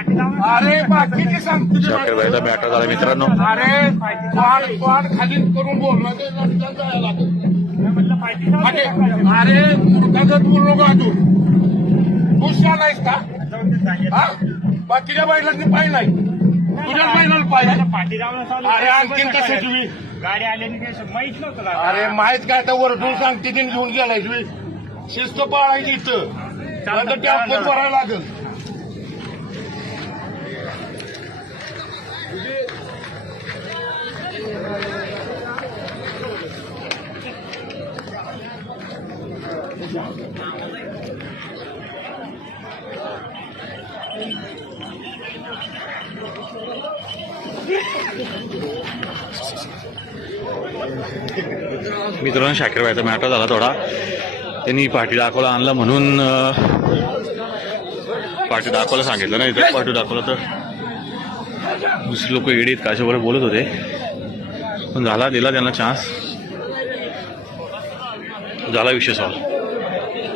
अरे बाकीची सांगतो शाकीरबाईचा बॅटर झाला मित्रांनो. अरे पाड खाली करून बोलला ते रस्त्यात जायला लागेल. अरे मुर्खागत बोललो का तू खुशाल नाहीस का? हा? बाकीच्या बैलांनी पाय नाही तुझ्याच बैलाला पाहिजे. अरे आणखीन कसं तुम्ही गाडी आल्याने माहित नव्हतं. अरे माहित काय तर वरतून सांगते तीन घेऊन गेलाय तुम्ही. शिस्त पाळायची इथं नंतर टॅम्पोत भरायला लागेल. मित्रांनो शाकीरबाईचा मॅटर झाला थोडा. त्यांनी पाठी दाखवला आणला म्हणून पाठी दाखवायला सांगितलं नाही तर पाठी दाखवलं तर दुसरी लोक येडीत काशावर बोलत होते. पण झाला दिला त्यांना चान्स झाला विषय सॉल्व.